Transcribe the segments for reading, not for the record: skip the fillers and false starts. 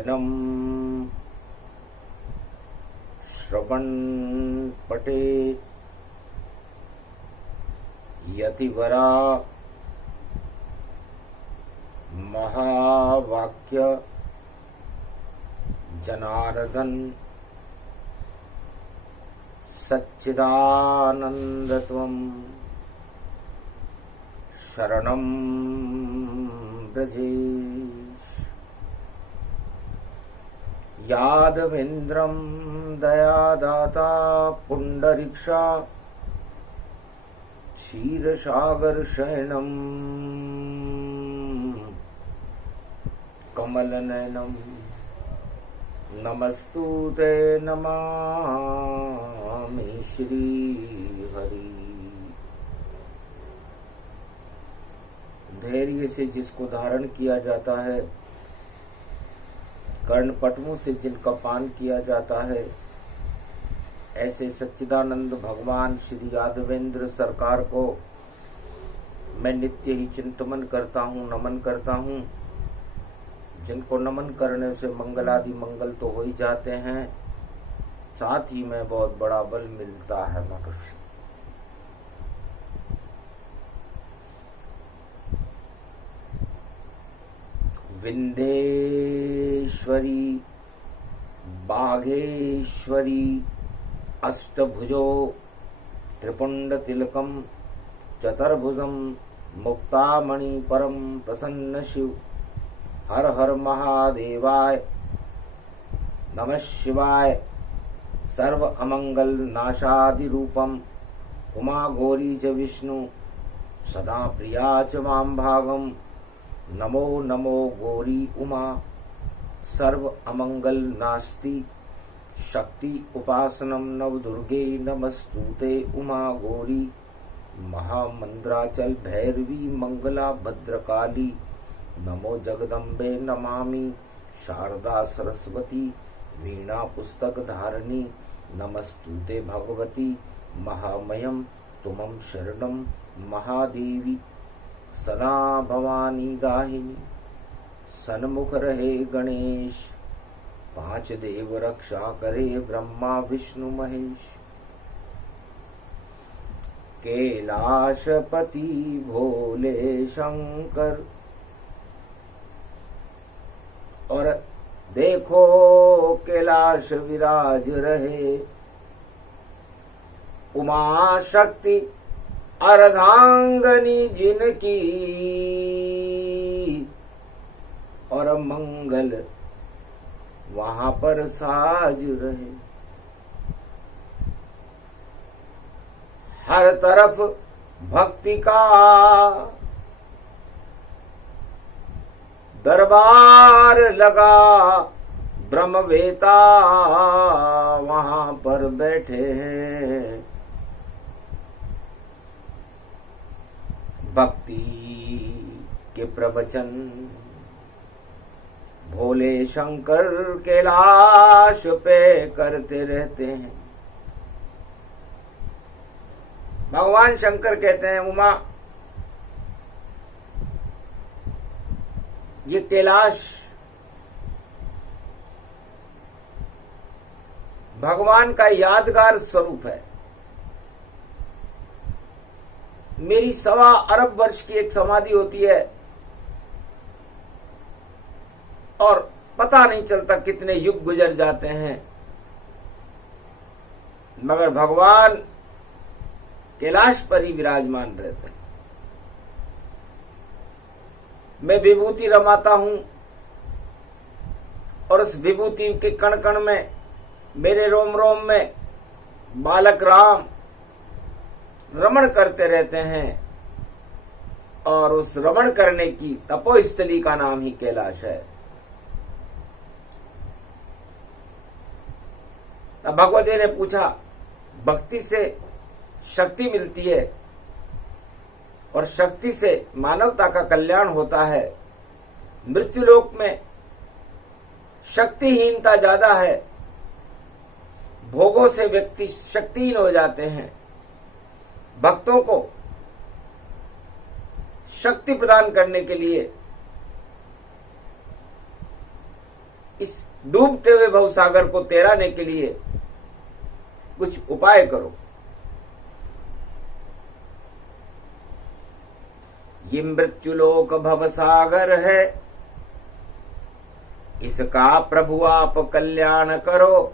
शयनं श्रवणपटे यतिवरा महावाक्य जनार्दन सच्चिदानंदत्वं शरणं ब्रजेश। यादवेन्द्रं दयादाता पुंडरीक्षा क्षीरसागर शयनं कमलनयनं नमस्तुते नमामि श्री हरि। धैर्य से जिसको धारण किया जाता है, कर्णपटुओं से जिनका पान किया जाता है, ऐसे सच्चिदानंद भगवान श्री यादवेंद्र सरकार को मैं नित्य ही चिंतन करता हूँ, नमन करता हूँ। जिनको नमन करने से मंगलादि मंगल तो हो ही जाते हैं, साथ ही में बहुत बड़ा बल मिलता है मनुष्य। विंध्येश्वरी बाघेश्वरी अष्टभुजो त्रिपुंड तिलकम चतुर्भुजम मुक्तामणि परम प्रसन्न शिव। हर हर महादेवाय नमः शिवाय। सर्व अमंगल नाशादि रूपम उमा गौरी च विष्णु सदा प्रिया च मां भागम। नमो नमो गौरी उमा। सर्व अमंगल नास्ति शक्ति उपासनम नव दुर्गे नमस्तुते उमा गौरी। महामंद्राचल भैरवी मंगला भद्रकाली। नमो जगदम्बे नमामि शारदा सरस्वती वीणा पुस्तक धारिणी। नमस्तुते भगवती महामयम तुमं शरणं महादेवी। सदा भवानी दाहिनी सन्मुख रहे गणेश। पांच देव रक्षा करे ब्रह्मा विष्णु महेश। कैलाशपति भोले शंकर। और देखो कैलाश विराज रहे उमा शक्ति अर्धांगनी जिनकी। और मंगल वहां पर साज रहे। हर तरफ भक्ति का दरबार लगा। ब्रह्मवेता वहां पर बैठे हैं। भक्ति के प्रवचन भोले शंकर कैलाश पे करते रहते हैं। भगवान शंकर कहते हैं, उमा ये कैलाश भगवान का यादगार स्वरूप है। मेरी 1.25 अरब वर्ष की एक समाधि होती है और पता नहीं चलता कितने युग गुजर जाते हैं, मगर भगवान कैलाश पर ही विराजमान रहते हैं। मैं विभूति रमाता हूं और उस विभूति के कण कण में, मेरे रोम रोम में बालक राम रमण करते रहते हैं। और उस रमण करने की तपोस्थली का नाम ही कैलाश है। तब भगवती ने पूछा, भक्ति से शक्ति मिलती है और शक्ति से मानवता का कल्याण होता है। मृत्युलोक में शक्तिहीनता ज्यादा है, भोगों से व्यक्ति शक्तिहीन हो जाते हैं। भक्तों को शक्ति प्रदान करने के लिए इस डूबते हुए भवसागर को तैराने के लिए कुछ उपाय करो। ये मृत्युलोक भवसागर है, इसका प्रभु आप कल्याण करो।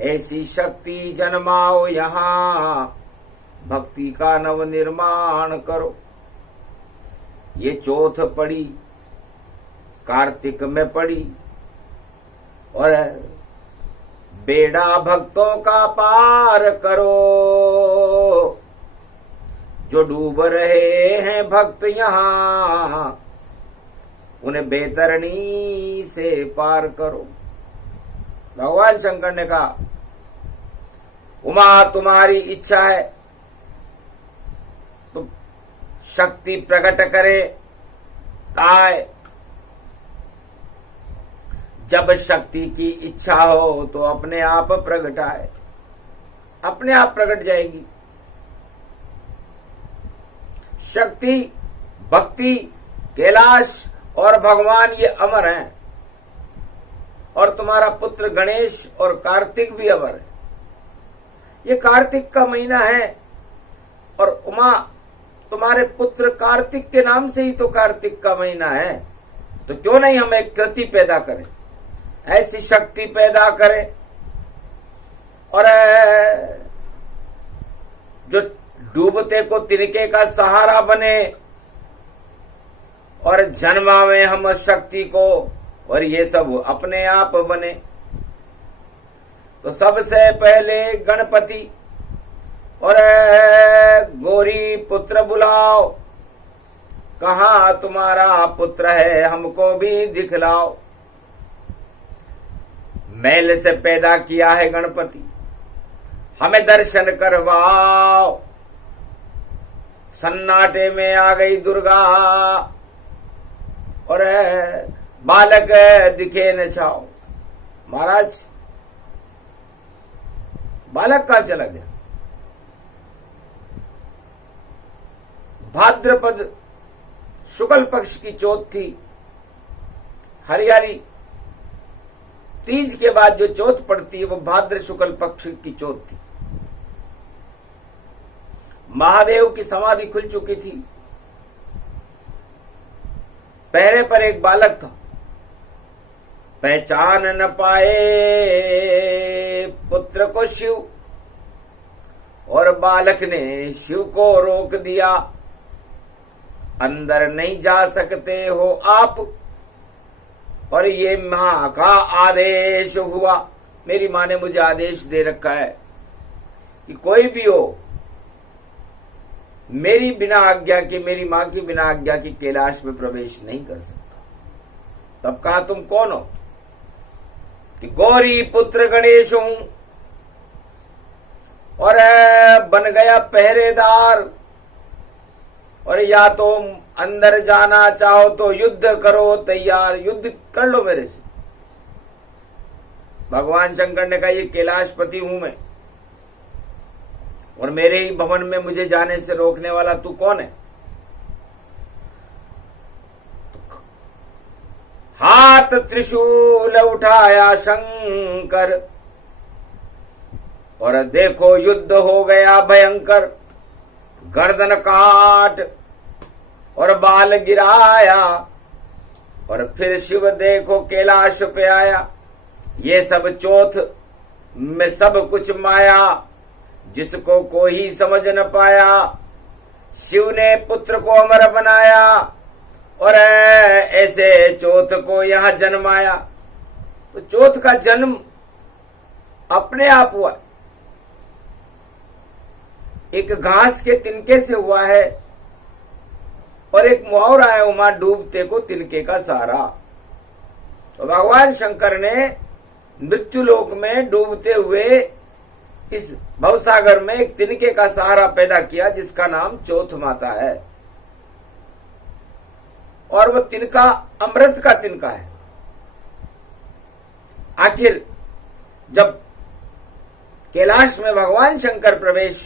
ऐसी शक्ति जन्माओ यहाँ, भक्ति का नव निर्माण करो। ये चौथ पड़ी, कार्तिक में पड़ी, और बेड़ा भक्तों का पार करो। जो डूब रहे हैं भक्त यहाँ, उन्हें बेतरनी से पार करो। भगवान शंकर ने कहा, उमा तुम्हारी इच्छा है तो शक्ति प्रकट करे ताय। जब शक्ति की इच्छा हो तो अपने आप प्रगटाए, अपने आप प्रकट जाएगी। शक्ति, भक्ति, कैलाश और भगवान ये अमर हैं, और तुम्हारा पुत्र गणेश और कार्तिक भी अमर है। ये कार्तिक का महीना है, और उमा तुम्हारे पुत्र कार्तिक के नाम से ही तो कार्तिक का महीना है। तो क्यों नहीं हम एक कृति पैदा करें, ऐसी शक्ति पैदा करें, और जो डूबते को तिनके का सहारा बने, और जन्मावे हम शक्ति को, और ये सब अपने आप बने। तो सबसे पहले गणपति और गौरी पुत्र बुलाओ। कहाँ तुम्हारा पुत्र है, हमको भी दिखलाओ। मैल से पैदा किया है गणपति, हमें दर्शन करवाओ। सन्नाटे में आ गई दुर्गा, और बालक दिखे न छाओ। महाराज बालक कहां चला गया? भाद्रपद शुक्ल पक्ष की चौथ थी, हरियाली तीज के बाद जो चौथ पड़ती है वो भाद्र शुक्ल पक्ष की चौथ थी। महादेव की समाधि खुल चुकी थी। पहरे पर एक बालक था, पहचान न पाए पुत्र को शिव, और बालक ने शिव को रोक दिया। अंदर नहीं जा सकते हो आप, और ये मां का आदेश हुआ। मेरी मां ने मुझे आदेश दे रखा है कि कोई भी हो मेरी बिना आज्ञा के, मेरी मां की बिना आज्ञा की कैलाश में प्रवेश नहीं कर सकता। तब कहा तुम कौन हो? कि गौरी पुत्र गणेश हूं, और बन गया पहरेदार। और या तो अंदर जाना चाहो तो युद्ध करो तैयार, युद्ध कर लो मेरे से। भगवान शंकर ने कहा ये कैलाशपति हूं मैं, और मेरे ही भवन में मुझे जाने से रोकने वाला तू कौन है? हाथ त्रिशूल उठाया शंकर, और देखो युद्ध हो गया भयंकर। गर्दन काट और बाल गिराया, और फिर शिव देखो कैलाश पे आया। ये सब चौथ में सब कुछ माया, जिसको कोई समझ न पाया। शिव ने पुत्र को अमर बनाया, और ऐसे चौथ को यहां जन्माया। तो चौथ का जन्म अपने आप हुआ, एक घास के तिनके से हुआ है, और एक मुहावरा है, उमा डूबते को तिनके का सहारा। तो भगवान शंकर ने मृत्युलोक में डूबते हुए इस भवसागर में एक तिनके का सहारा पैदा किया, जिसका नाम चौथ माता है। और वो तिनका अमृत का तिनका है। आखिर जब कैलाश में भगवान शंकर प्रवेश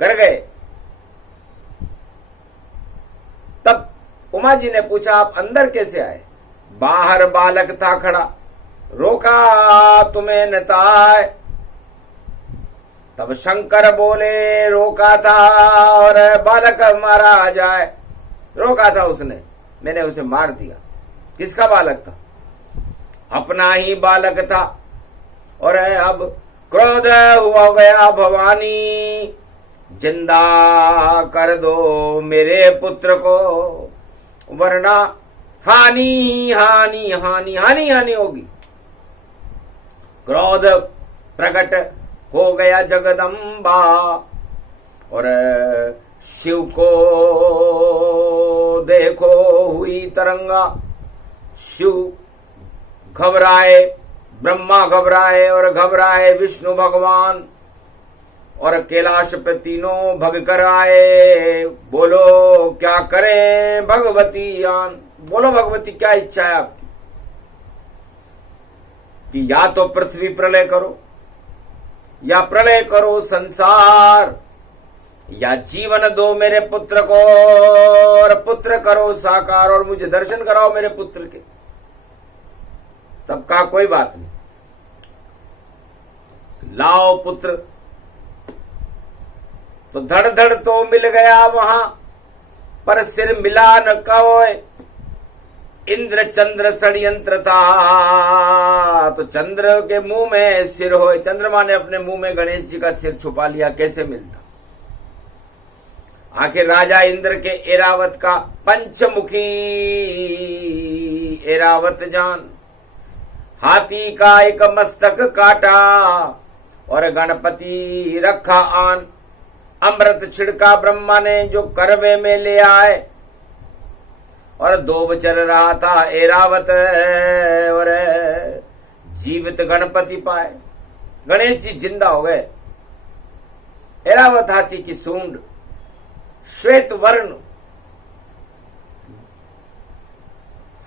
कर गए, तब उमा जी ने पूछा आप अंदर कैसे आए? बाहर बालक था खड़ा, रोका तुम्हें नताय। तब शंकर बोले रोका था और बालक मारा जाए। रोका था उसने, मैंने उसे मार दिया। किसका बालक था? अपना ही बालक था। और अब क्रोध हुआ गया भवानी, जिंदा कर दो मेरे पुत्र को, वरना हानि हानि हानि हानि हानि होगी। क्रोध प्रकट हो गया जगदम्बा और शिव को देखो हुई तरंगा। शिव घबराए, ब्रह्मा घबराए और घबराए विष्णु भगवान, और कैलाश पे तीनों भग कर आए। बोलो क्या करें भगवती आन? बोलो भगवती क्या इच्छा है आपकी? कि या तो पृथ्वी प्रलय करो, या प्रलय करो संसार, या जीवन दो मेरे पुत्र को और पुत्र करो साकार, और मुझे दर्शन कराओ मेरे पुत्र के। तब कहा कोई बात नहीं, लाओ पुत्र। तो धड़ धड़ तो मिल गया वहां, पर सिर मिला न कोय। इंद्र चंद्र षड्यंत्र था, तो चंद्र के मुंह में सिर होए। चंद्रमा ने अपने मुंह में गणेश जी का सिर छुपा लिया, कैसे मिलता? आखिर राजा इंद्र के एरावत का पंचमुखी एरावत जान, हाथी का एक मस्तक काटा और गणपति रखा आन। अमृत छिड़का ब्रह्मा ने जो करवे में ले आए, और दो चल रहा था एरावत और जीवित गणपति पाए। गणेश जी जिंदा हो गए। एरावत हाथी की सूंड, श्वेत वर्ण,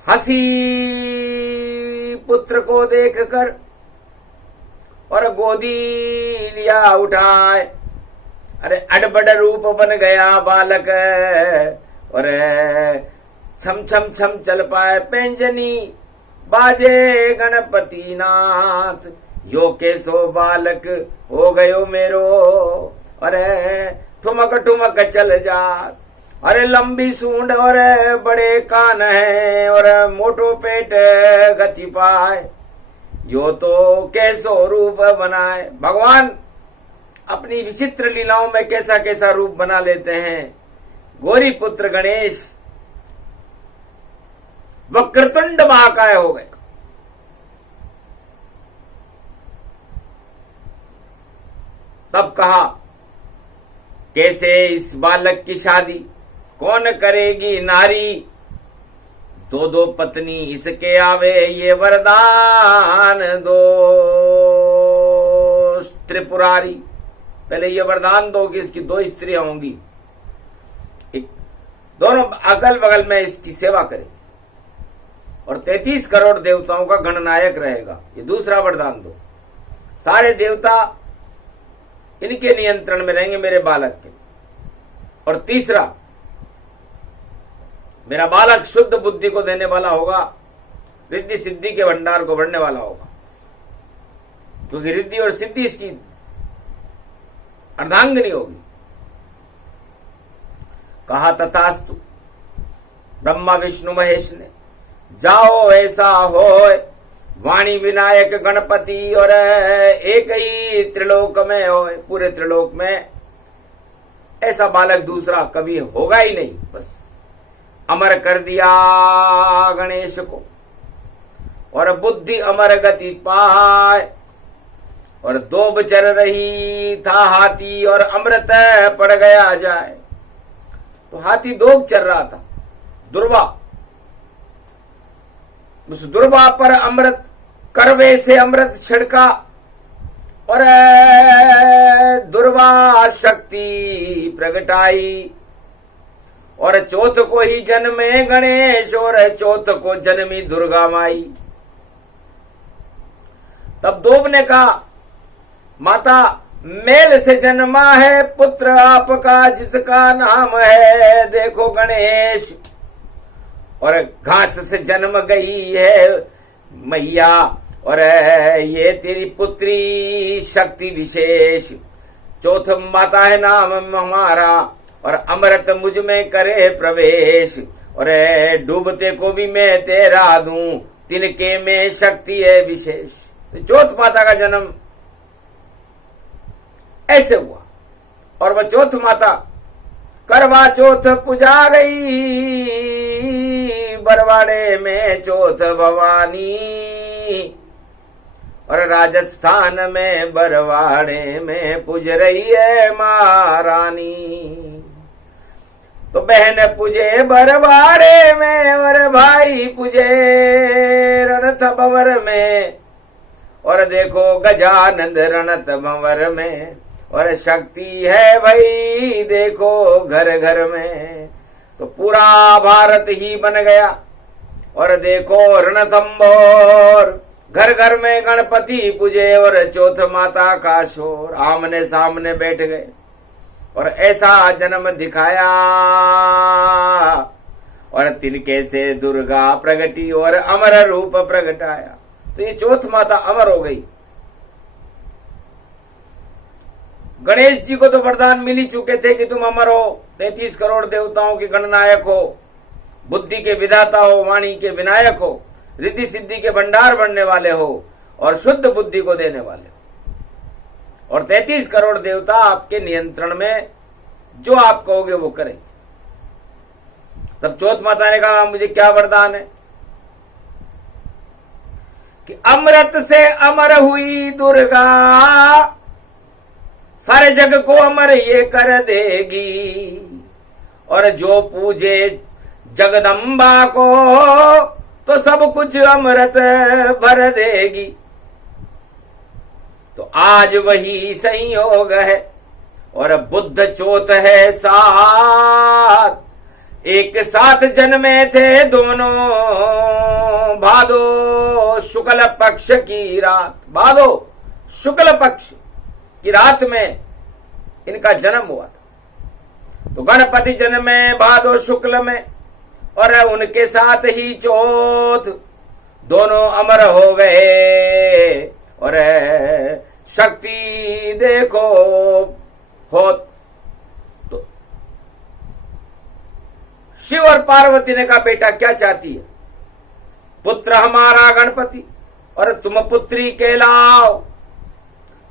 हंसी पुत्र को देखकर और गोदी लिया उठाए। अरे अड़बड़ रूप बन गया बालक, और छम छम छम चल पाए। पैंजनी बाजे गणपति नाथ, यो केसो बालक हो गयो मेरो, अरे ठुमक ठुमक चल जा। अरे लंबी सूंड और बड़े कान है, और मोटो पेट गति पाए, यो तो कैसो रूप बनाए। भगवान अपनी विचित्र लीलाओं में कैसा कैसा रूप बना लेते हैं। गौरी पुत्र गणेश वक्रतुंड महाकाय हो गए। तब कहा कैसे इस बालक की शादी कौन करेगी नारी? दो दो पत्नी इसके आवे ये वरदान दो त्रिपुरारी। पहले ये वरदान दो कि इसकी दो स्त्रियां होंगी, दोनों अगल बगल में इसकी सेवा करें, और 33 करोड़ देवताओं का गणनायक रहेगा। ये दूसरा वरदान दो। सारे देवता इनके नियंत्रण में रहेंगे मेरे बालक के। और तीसरा, मेरा बालक शुद्ध बुद्धि को देने वाला होगा, रिद्धि सिद्धि के भंडार को बढ़ने वाला होगा, क्योंकि रिद्धि और सिद्धि इसकी अर्धांगिनी होगी। कहा तथास्तु। ब्रह्मा विष्णु महेश ने जाओ ऐसा होए, वाणी विनायक गणपति और एक ही त्रिलोक में होए। पूरे त्रिलोक में ऐसा बालक दूसरा कभी होगा ही नहीं। बस अमर कर दिया गणेश को, और बुद्धि अमर गति पाए, और दोब चल रही था हाथी और अमृत पड़ गया जाए। तो हाथी दोब चल रहा था, दुर्वा, उस दुर्वा पर अमृत, करवे से अमृत छिड़का, और दुर्वा शक्ति प्रगटाई, और चौथ को ही जन्मे गणेश, और चौथ को जन्मी दुर्गा माई। तब दोब ने कहा, माता मेल से जन्मा है पुत्र आपका, जिसका नाम है देखो गणेश। और घास से जन्म गई है मैया, और ये तेरी पुत्री शक्ति विशेष। चौथ माता है नाम हमारा, और अमृत मुझ में करे प्रवेश, और डूबते को भी मैं तेरा दूं, तिनके में शक्ति है विशेष। तो चौथ माता का जन्म ऐसे हुआ, और वह चौथ माता करवा चौथ पूजा गई, बरवाड़े में चौथ भवानी, और राजस्थान में बरवाड़े में पूज रही है महारानी। तो बहन पूजे बरवाड़े में, और भाई पूजे रणथ भंवर में, और देखो गजानंद रणथ भंवर में, और शक्ति है भाई देखो घर घर में। तो पूरा भारत ही बन गया, और देखो रणथंभौर, घर घर में गणपति पूजे, और चौथ माता का शोर, आमने सामने बैठ गए और ऐसा जन्म दिखाया, और तिनके से दुर्गा प्रगटी और अमर रूप प्रगटाया। तो ये चौथ माता अमर हो गई। गणेश जी को तो वरदान मिल ही चुके थे कि तुम अमर हो, 33 करोड़ देवताओं के गणनायक हो, बुद्धि के विधाता हो, वाणी के विनायक हो, रिद्धि सिद्धि के भंडार बनने वाले हो, और शुद्ध बुद्धि को देने वाले हो। और 33 करोड़ देवता आपके नियंत्रण में, जो आप कहोगे वो करेंगे। तब चौथ माता ने कहा मुझे क्या वरदान है कि अमृत से अमर हुई दुर्गा, सारे जग को अमर ये कर देगी, और जो पूजे जगदम्बा को तो सब कुछ अमृत भर देगी। तो आज वही संयोग है, और बुद्ध चौथ है साथ, एक साथ जन्मे थे दोनों, भादो शुक्ल पक्ष की रात, भादो शुक्ल पक्ष की रात में इनका जन्म हुआ था। तो गणपति जन्मे भादो शुक्ल में, और उनके साथ ही चौथ, दोनों अमर हो गए, और शक्ति देखो हो। तो शिव और पार्वती ने कहा बेटा क्या चाहती है? पुत्र हमारा गणपति, और तुम पुत्री कहलाओ,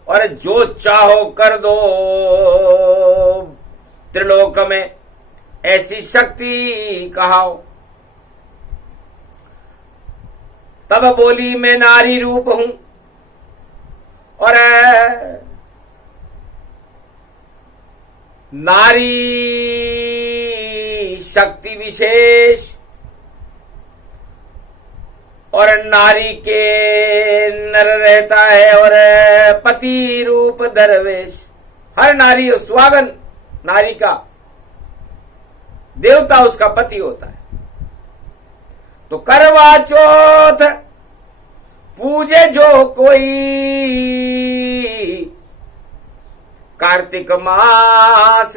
और जो चाहो कर दो त्रिलोक में, ऐसी शक्ति कहाओ। तब बोली मैं नारी रूप हूं, और नारी शक्ति विशेष, और नारी के नर रहता है, और पति रूप दरवेश। हर नारी सुहागन नारी का देवता उसका पति होता है। तो करवा चौथ पूजे जो कोई, कार्तिक मास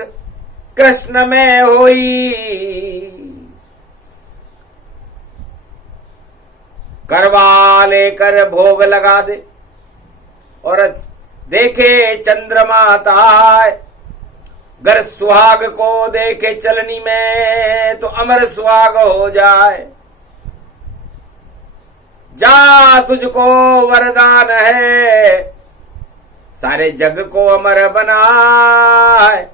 कृष्ण में होई, करवा लेकर भोग लगा दे, और देखे चंद्रमा ताय, गर सुहाग को देखे चलनी में, तो अमर सुहाग हो जाए। जा तुझको वरदान है, सारे जग को अमर बनाए,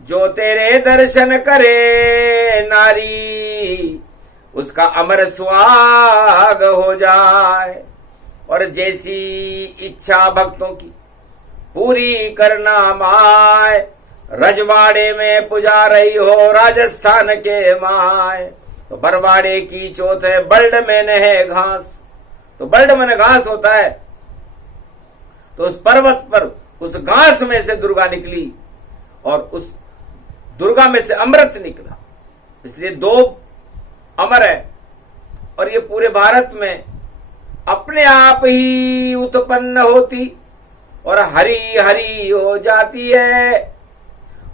जो तेरे दर्शन करे नारी, उसका अमर सुहाग हो जाए। और जैसी इच्छा भक्तों की पूरी करना माय, रजवाड़े में पुजा रही हो राजस्थान के माय। तो बरवाड़े की चौथ है, बल्ड में है घास। तो बल्ड में घास होता है, तो उस पर्वत पर उस घास में से दुर्गा निकली, और उस दुर्गा में से अमृत निकला। इसलिए दो अमर है, और ये पूरे भारत में अपने आप ही उत्पन्न होती और हरी हरी हो जाती है,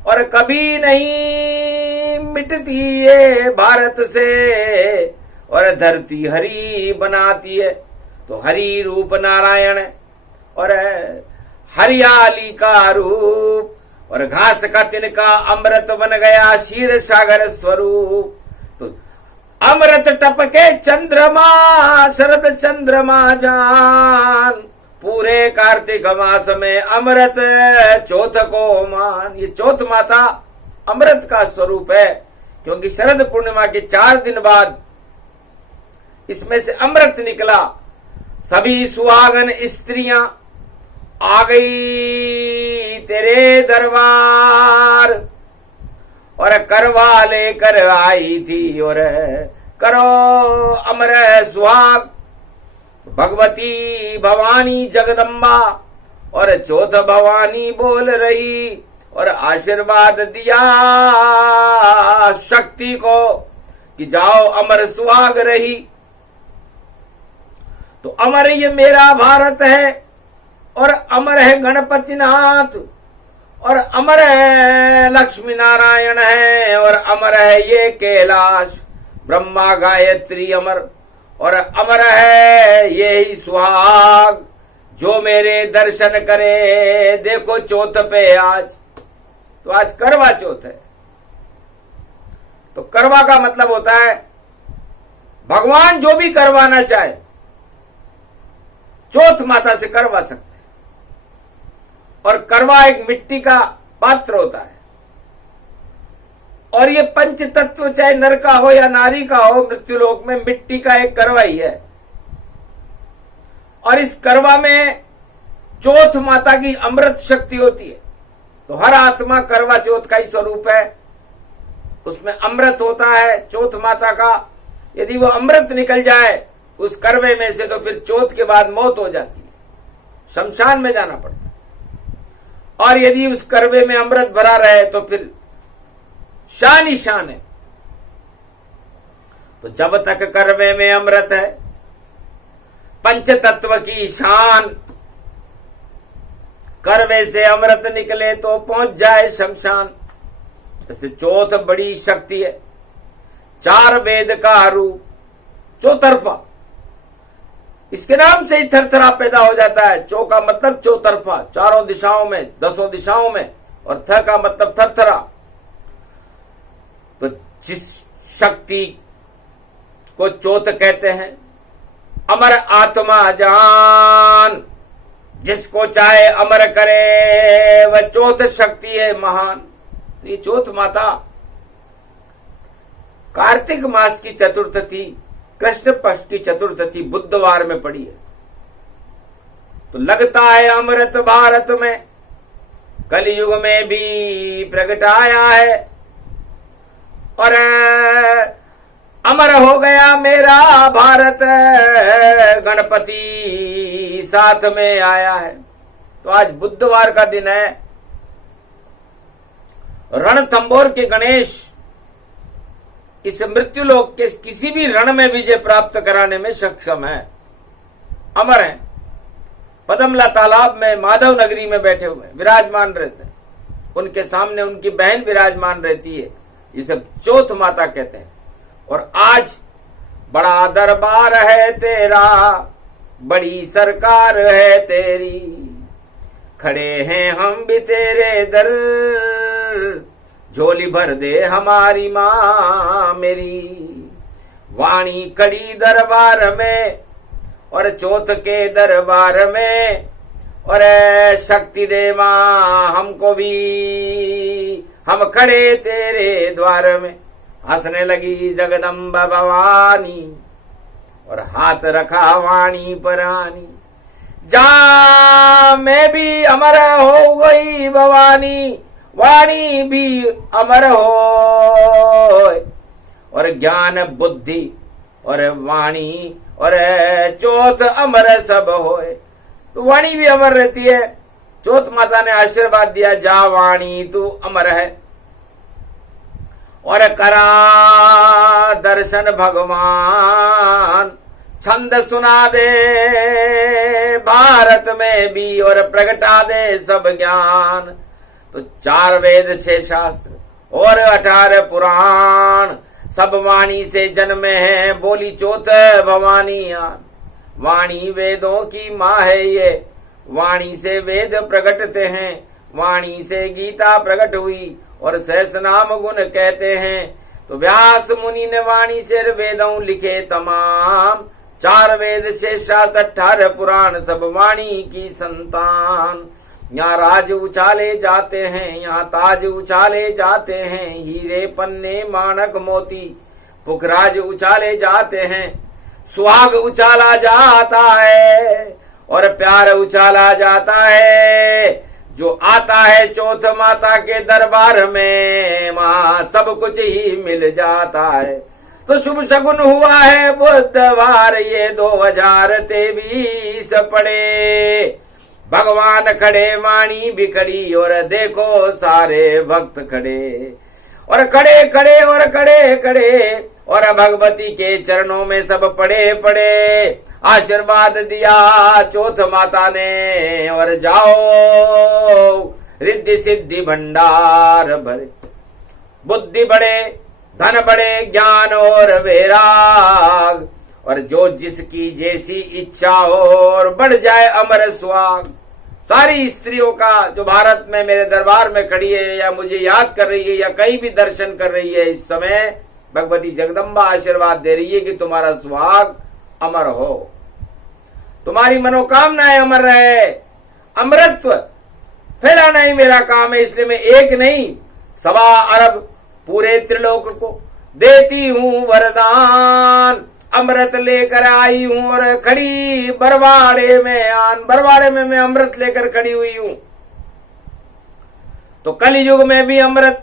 और कभी नहीं मिटती है भारत से और धरती हरी बनाती है। तो हरि रूप नारायण और हरियाली का रूप और घास का तिनका अमृत बन गया क्षीर सागर स्वरूप। तो अमृत टपके चंद्रमा शरद चंद्रमा जान, पूरे कार्तिक मास में अमृत चौथ को मान। ये चौथ माता अमृत का स्वरूप है, क्योंकि शरद पूर्णिमा के 4 दिन बाद इसमें से अमृत निकला। सभी सुहागन स्त्रियां आ गई तेरे दरबार और करवा लेकर आई थी और करो अमर सुहाग। भगवती भवानी जगदम्बा और चौथ भवानी बोल रही और आशीर्वाद दिया शक्ति को कि जाओ अमर सुहाग रही। तो अमर ये मेरा भारत है और अमर है गणपति नाथ और अमर है लक्ष्मी नारायण है और अमर है ये कैलाश ब्रह्मा गायत्री अमर और अमर है ये ही सुहाग जो मेरे दर्शन करे। देखो चौथ पे आज, तो आज करवा चौथ है। तो करवा का मतलब होता है भगवान जो भी करवाना चाहे चौथ माता से करवा सकते हैं। और करवा एक मिट्टी का पात्र होता है और ये पंच तत्व चाहे नर का हो या नारी का हो, मृत्युलोक में मिट्टी का एक करवा ही है। और इस करवा में चौथ माता की अमृत शक्ति होती है। तो हर आत्मा करवा चौथ का ही स्वरूप है, उसमें अमृत होता है चौथ माता का। यदि वो अमृत निकल जाए उस करवे में से तो फिर चौथ के बाद मौत हो जाती है, शमशान में जाना पड़ता है। और यदि उस करवे में अमृत भरा रहे तो फिर शान ही शान है। तो जब तक करवे में अमृत है पंच तत्व की शान, करवे से अमृत निकले तो पहुंच जाए शमशान। इससे चौथ बड़ी शक्ति है, 4 वेद का रूप चौतरफा। इसके नाम से ही थरथरा पैदा हो जाता है। चौ का मतलब चौतरफा, चारों दिशाओं में, 10 दिशाओं में, और थ का मतलब थरथरा। तो जिस शक्ति को चौथ कहते हैं, अमर आत्मा जान, जिसको चाहे अमर करे वह चौथ शक्ति है महान। ये चौथ माता कार्तिक मास की चतुर्थी, कृष्ण पक्ष की चतुर्थी बुधवार में पड़ी है। तो लगता है अमृत भारत में कलयुग में भी प्रगटाया है और अमर हो गया मेरा भारत, गणपति साथ में आया है। तो आज बुधवार का दिन है। रणथंबोर के गणेश इस मृत्युलोक के किसी भी रण में विजय प्राप्त कराने में सक्षम है, अमर है। पदमला तालाब में माधव नगरी में बैठे हुए विराजमान रहते हैं, उनके सामने उनकी बहन विराजमान रहती है, इसे चौथ माता कहते हैं। और आज बड़ा दरबार है तेरा, बड़ी सरकार है तेरी, खड़े हैं हम भी तेरे दर, झोली भर दे हमारी मां मेरी। वाणी कड़ी दरबार में और चौथ के दरबार में, और शक्ति दे मां हमको भी, हम खड़े तेरे द्वार में। हंसने लगी जगदम्बा भवानी और हाथ रखा वाणी पर आनी। जा मैं भी अमर हो गई भवानी, वाणी भी अमर हो, और ज्ञान बुद्धि और वाणी और चौथ अमर सब होए। तो वाणी भी अमर रहती है। चौथ माता ने आशीर्वाद दिया, जा वाणी तू अमर है। और करा दर्शन भगवान, छंद सुना दे भारत में भी और प्रगटा दे सब ज्ञान। तो 4 वेद से शास्त्र और 18 पुराण सब वाणी से जन्मे हैं, बोली चौथ भवानी आन। वाणी वेदों की माँ है ये, वाणी से वेद प्रकटते हैं, वाणी से गीता प्रकट हुई और सहस नाम गुण कहते हैं। तो व्यास मुनि ने वाणी से वेदों लिखे तमाम, 4 वेद से शास्त्र 18 पुराण सब वाणी की संतान। यहाँ राज उछाले जाते हैं, यहाँ ताज उछाले जाते हैं, हीरे पन्ने माणक मोती पुखराज उछाले जाते हैं। सुहाग उछाला जाता है और प्यार उछाला जाता है। जो आता है चौथ माता के दरबार में, माँ सब कुछ ही मिल जाता है। तो शुभ शगुन हुआ है बुधवार ये 2023 पड़े। भगवान खड़े, वाणी भी खड़ी और देखो सारे भक्त खड़े और खड़े खड़े और खड़े खड़े और भगवती के चरणों में सब पड़े पड़े। आशीर्वाद दिया चौथ माता ने और जाओ रिद्धि सिद्धि भंडार भरे। बुद्धि बढ़े, धन बढ़े, ज्ञान और वैराग और जो जिसकी जैसी इच्छा हो और बढ़ जाए अमर सुहाग। सारी स्त्रियों का जो भारत में मेरे दरबार में खड़ी है या मुझे याद कर रही है या कहीं भी दर्शन कर रही है, इस समय भगवती जगदम्बा आशीर्वाद दे रही है कि तुम्हारा सुहाग अमर हो, तुम्हारी मनोकामनाएं अमर रहे। अमरत्व फैलाना ही मेरा काम है, इसलिए मैं एक नहीं 1.25 अरब पूरे त्रिलोक को देती हूँ वरदान। अमृत लेकर आई हूँ और खड़ी बरवाड़े में आन। बरवाड़े में मैं अमृत लेकर खड़ी हुई हूँ। तो कलयुग में भी अमृत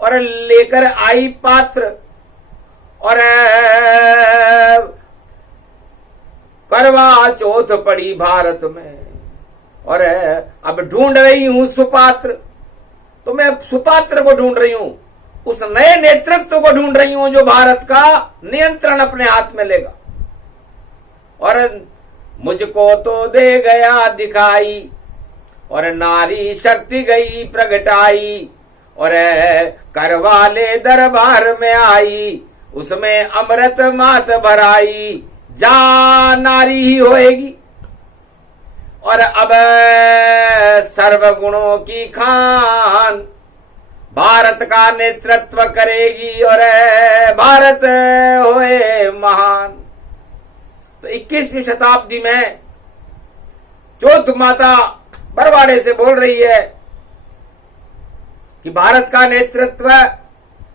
और लेकर आई पात्र और करवा चौथ पड़ी भारत में और अब ढूंढ रही हूं सुपात्र। तो मैं सुपात्र को ढूंढ रही हूं, उस नए नेतृत्व को ढूंढ रही हूं जो भारत का नियंत्रण अपने हाथ में लेगा। और मुझको तो दे गया दिखाई और नारी शक्ति गई प्रगटाई और करवाले दरबार में आई, उसमें अमृत मात भराई। जा नारी ही होएगी और अब सर्वगुणों की खान भारत का नेतृत्व करेगी और भारत होए महान। तो 21वीं शताब्दी में चौथ माता बरवाड़े से बोल रही है कि भारत का नेतृत्व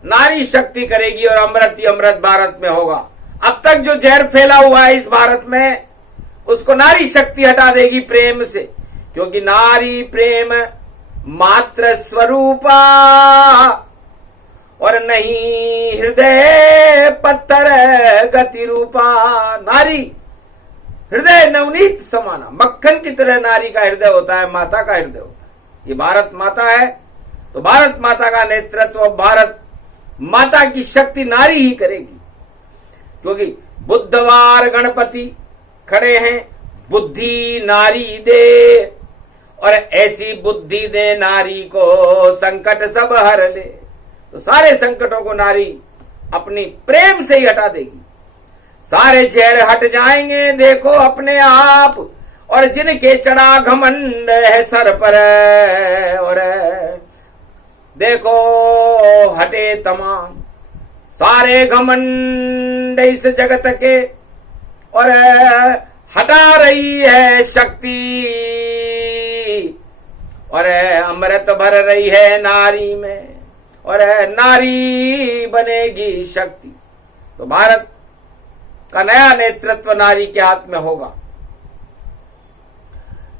नारी शक्ति करेगी और अमृत ही अमृत भारत में होगा। अब तक जो जहर फैला हुआ है इस भारत में, उसको नारी शक्ति हटा देगी प्रेम से, क्योंकि नारी प्रेम मात्र स्वरूपा और नहीं हृदय पत्थर गति रूपा। नारी हृदय नवनीत समाना, मक्खन की तरह नारी का हृदय होता है, माता का हृदय होता है। ये भारत माता है, तो भारत माता का नेतृत्व भारत माता की शक्ति नारी ही करेगी। क्योंकि बुधवार गणपति खड़े हैं, बुद्धि नारी दे और ऐसी बुद्धि दे नारी को संकट सब हर ले। तो सारे संकटों को नारी अपनी प्रेम से ही हटा देगी। सारे जहर हट जाएंगे देखो अपने आप, और जिनके चढ़ा घमंड है सर पर और देखो हटे तमाम सारे घमंड इस जगत के, और हटा रही है शक्ति और अमृत भर रही है नारी में और नारी बनेगी शक्ति। तो भारत का नया नेतृत्व नारी के हाथ में होगा।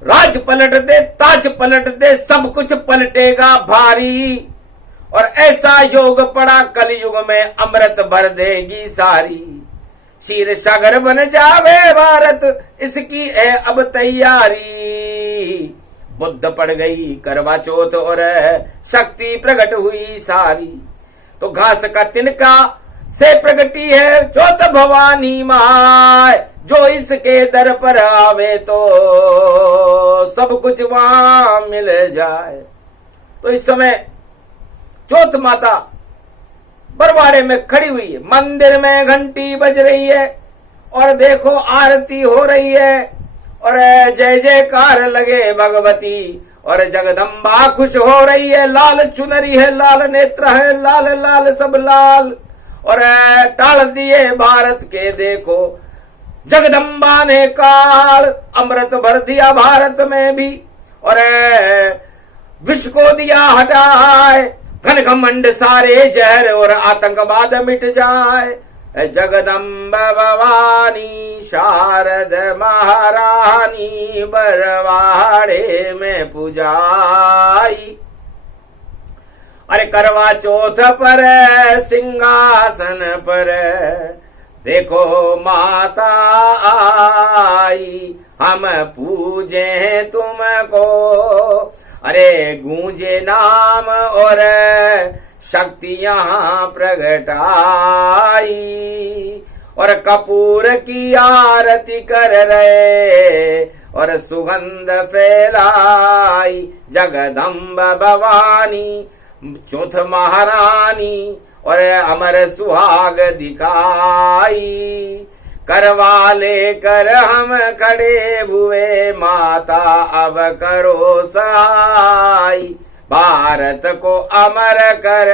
राज पलट दे, ताज पलट दे, सब कुछ पलटेगा भारी, और ऐसा योग पड़ा कलयुग में अमृत भर देगी सारी। शीर सागर बन जावे भारत, इसकी है अब तैयारी। बुद्ध पड़ गई करवा चौथ और शक्ति प्रकट हुई सारी। तो घास का तिनका से प्रगटी है चौथ भवानी माय, जो इसके दर पर आवे तो सब कुछ वहां मिल जाए। तो इस समय चौथ माता बरवाड़े में खड़ी हुई है, मंदिर में घंटी बज रही है और देखो आरती हो रही है और जय जयकार लगे भगवती और जगदम्बा खुश हो रही है। लाल चुनरी है, लाल नेत्र है, लाल लाल सब लाल और टाल दिए भारत के देखो जगदम्बा ने काल। अमृत भर दिया भारत में भी और विश्व को दिया हटाए, घन घमंड सारे जहर और आतंकवाद मिट जाए। जगदम्बा भवानी शारद महारानी बरवाड़े में पुजाई। अरे करवा चौथ पर सिंहासन पर देखो माता आई, हम पूजे तुमको। अरे गूंजे नाम और शक्ति यहाँ प्रगट आई और कपूर की आरती कर रहे और सुगंध फैलाई। जगदम्बा भवानी चौथ महारानी और अमर सुहाग दिखाई। करवा लेकर हम खड़े हुए माता अब करो सहाय। भारत को अमर कर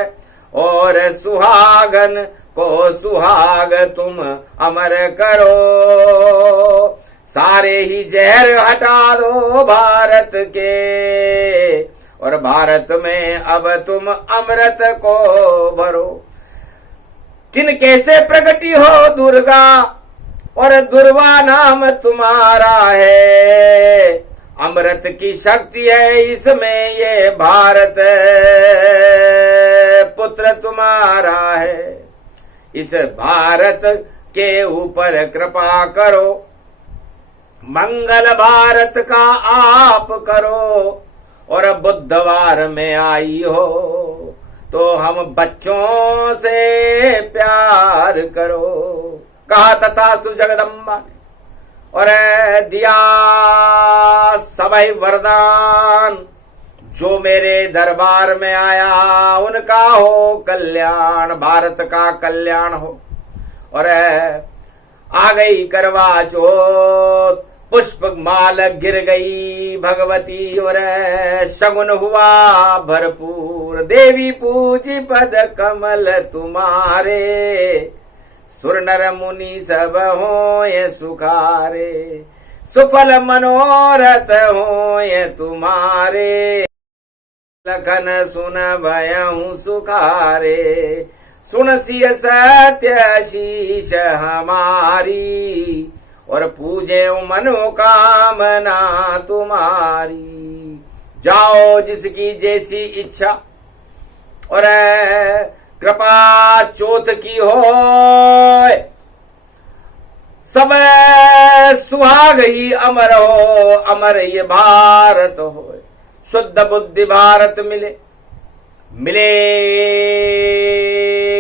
और सुहागन को सुहाग तुम अमर करो। सारे ही जहर हटा दो भारत के और भारत में अब तुम अमृत को भरो। किन कैसे प्रगति हो दुर्गा और दुर्वा नाम तुम्हारा है। अमृत की शक्ति है इसमें, ये भारत पुत्र तुम्हारा है। इस भारत के ऊपर कृपा करो, मंगल भारत का आप करो। और बुधवार में आई हो तो हम बच्चों से प्यार करो। कहा तथास्तु जगदम्बा ने और दिया सभी वरदान। जो मेरे दरबार में आया उनका हो कल्याण, भारत का कल्याण हो। और आ गई करवा चौथ, पुष्प माल गिर गई भगवती और शगुन हुआ भरपूर। देवी पूजी पद कमल तुम्हारे, सुर नर मुनि सब होए सुखारे। सुफल मनोरथ होए तुम्हारे, लखन सुन भयहु सुखारे। सुन सिय सत्य शीश हमारी और पूजे मनोकामना तुम्हारी। जाओ जिसकी जैसी इच्छा और कृपा चौथ की हो। सब सुहाग ही अमर हो, अमर ये भारत हो। शुद्ध बुद्धि भारत मिले, मिले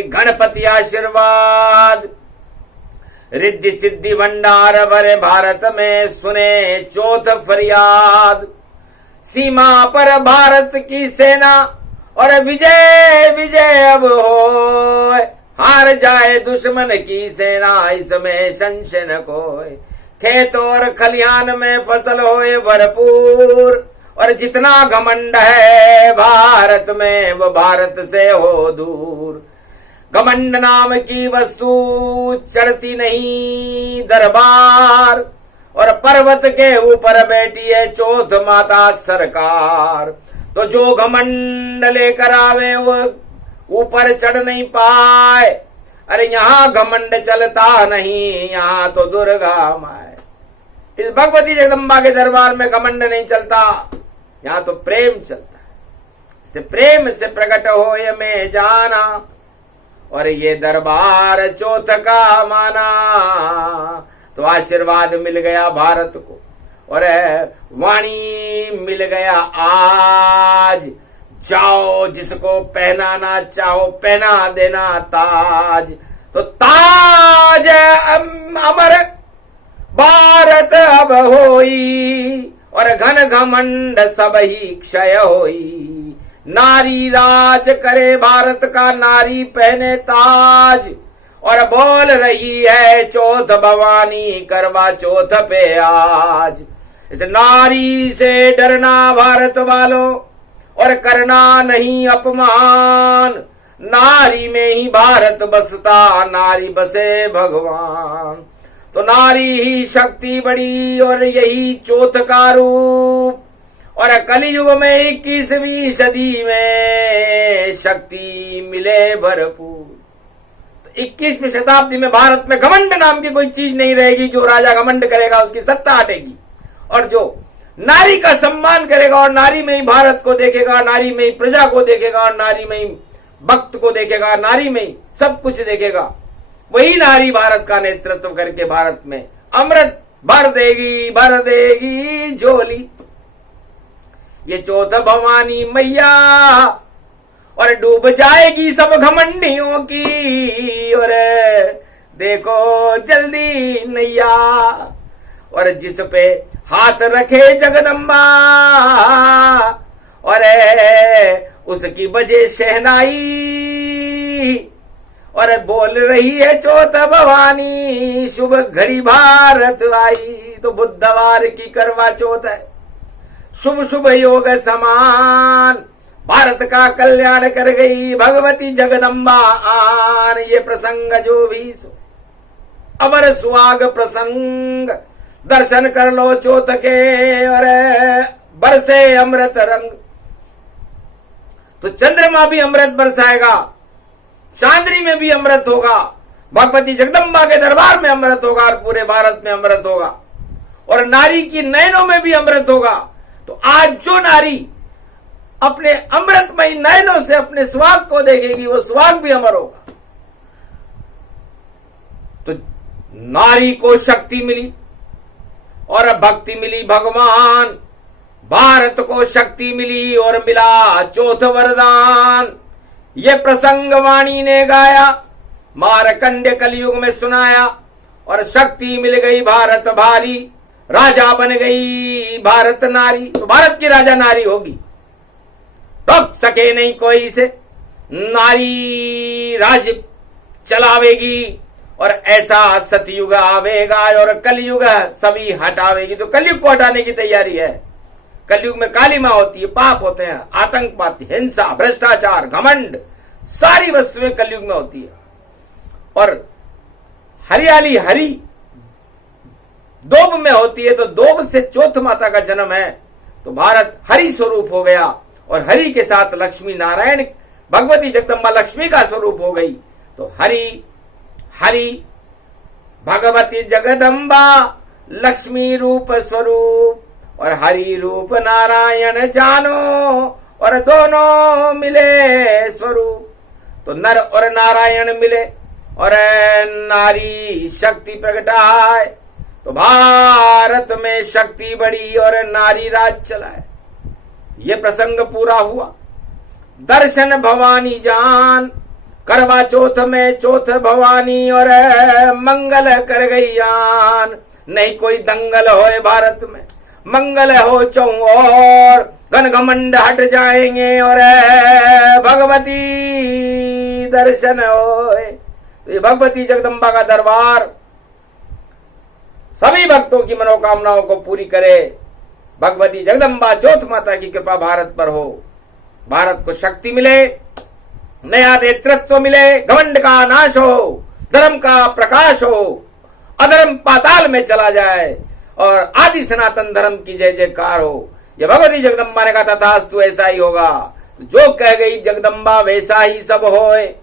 गणपति आशीर्वाद। रिद्धि सिद्धि भंडार भरे भारत में सुने चौथ फरियाद। सीमा पर भारत की सेना और विजय विजय अब हो। हार जाए दुश्मन की सेना इसमें संशय न कोई। खेत और खलिहान में फसल होए भरपूर और जितना घमंड है भारत में वो भारत से हो दूर। घमंड नाम की वस्तु चढ़ती नहीं दरबार और पर्वत के ऊपर बैठी है चौथ माता सरकार। तो जो घमंड लेकर आवे वो ऊपर चढ़ नहीं पाए। अरे यहाँ घमंड चलता नहीं, यहाँ तो दुर्गा माए। इस भगवती जगदम्बा के दरबार में घमंड नहीं चलता, यहाँ तो प्रेम चलता है। इससे प्रेम से प्रकट हो ये में जाना और ये दरबार चौथ का माना। तो आशीर्वाद मिल गया भारत को और वाणी मिल गया आज। जाओ जिसको पहनाना चाहो पहना देना ताज। तो ताज अमर भारत अब होई और घन घमंड सब ही क्षय होई। नारी राज करे भारत का, नारी पहने ताज, और बोल रही है चौथ भवानी करवा चौथ पे आज। इस नारी से डरना भारत वालों और करना नहीं अपमान, नारी में ही भारत बसता, नारी बसे भगवान। तो नारी ही शक्ति बड़ी और यही चौथ का रूप, और कलयुग में 21वीं सदी में शक्ति मिले भरपूर। तो 21वीं शताब्दी में भारत में घमंड नाम की कोई चीज नहीं रहेगी। जो राजा घमंड करेगा उसकी सत्ता हटेगी, और जो नारी का सम्मान करेगा और नारी में ही भारत को देखेगा, नारी में ही प्रजा को देखेगा, और नारी में ही भक्त को देखेगा, नारी में ही सब कुछ देखेगा, वही नारी भारत का नेतृत्व करके भारत में अमृत भर देगी झोली। ये चौथ भवानी मैया और डूब जाएगी सब घमंडियों की, और देखो जल्दी नैया। और जिस पे हाथ रखे जगदम्बा, और उसकी बजे शहनाई, और बोल रही है चौथ भवानी शुभ घड़ी भारत आई। तो बुधवार की करवा चौथ है, शुभ शुभ योग समान, भारत का कल्याण कर गई भगवती जगदम्बा आन। ये प्रसंग जो भी अमर सुहाग प्रसंग, दर्शन कर लो चौथ के और बरसे अमृत रंग। तो चंद्रमा भी अमृत बरसाएगा, चांदनी में भी अमृत होगा, भगवती जगदम्बा के दरबार में अमृत होगा, और पूरे भारत में अमृत होगा, और नारी की नयनों में भी अमृत होगा। तो आज जो नारी अपने अमृतमयी नयनों से अपने सुहाग को देखेगी, वो सुहाग भी अमर होगा। तो नारी को शक्ति मिली और भक्ति मिली भगवान, भारत को शक्ति मिली और मिला चौथ वरदान। ये प्रसंग वाणी ने गाया, मारकंडे कलयुग में सुनाया, और शक्ति मिल गई भारत भारी, राजा बन गई भारत नारी। तो भारत की राजा नारी होगी, रोक सके नहीं कोई इसे, नारी राज चलावेगी, और ऐसा सतयुग आवेगा और कलयुग सभी हटावेगी। तो कलयुग को हटाने की तैयारी है। कलयुग में कालिमा होती है, पाप होते हैं, आतंकवाद, हिंसा, भ्रष्टाचार, घमंड, सारी वस्तुएं कलयुग में होती है। और हरियाली हरी दोब में होती है, तो दोब से चौथ माता का जन्म है। तो भारत हरि स्वरूप हो गया, और हरि के साथ लक्ष्मी नारायण भगवती जगदम्बा लक्ष्मी का स्वरूप हो गई। तो हरि हरि भगवती जगदम्बा लक्ष्मी रूप स्वरूप, और हरि रूप नारायण जानो, और दोनों मिले स्वरूप। तो नर और नारायण मिले और नारी शक्ति प्रगटाए। तो भारत में शक्ति बढ़ी और नारी राज चलाए। ये प्रसंग पूरा हुआ। दर्शन भवानी जान, करवा चौथ में चौथ भवानी और मंगल कर गई आन। नहीं कोई दंगल होए भारत में, मंगल हो चौर, घन घमंड हट जाएंगे और भगवती दर्शन होए। तो ये भगवती जगदम्बा का दरबार सभी भक्तों की मनोकामनाओं को पूरी करे। भगवती जगदम्बा चौथ माता की कृपा भारत पर हो, भारत को शक्ति मिले, नया नेतृत्व मिले, घमंड का नाश हो, धर्म का प्रकाश हो, अधर्म पाताल में चला जाए और आदि सनातन धर्म की जय जयकार हो। यह भगवती जगदम्बा ने कहा तथास्तु, ऐसा ही होगा। जो कह गई जगदम्बा वैसा ही सब होए।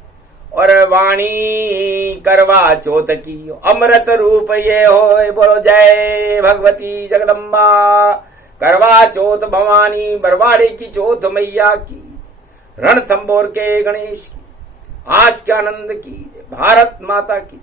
और वाणी करवा चौथ की अमृत रूप ये होए। बोलो जय भगवती जगदम्बा, करवा चौथ भवानी, बरवाड़े की चौथ मैया की, रणथंबोर के गणेश की, आज के आनंद की, भारत माता की।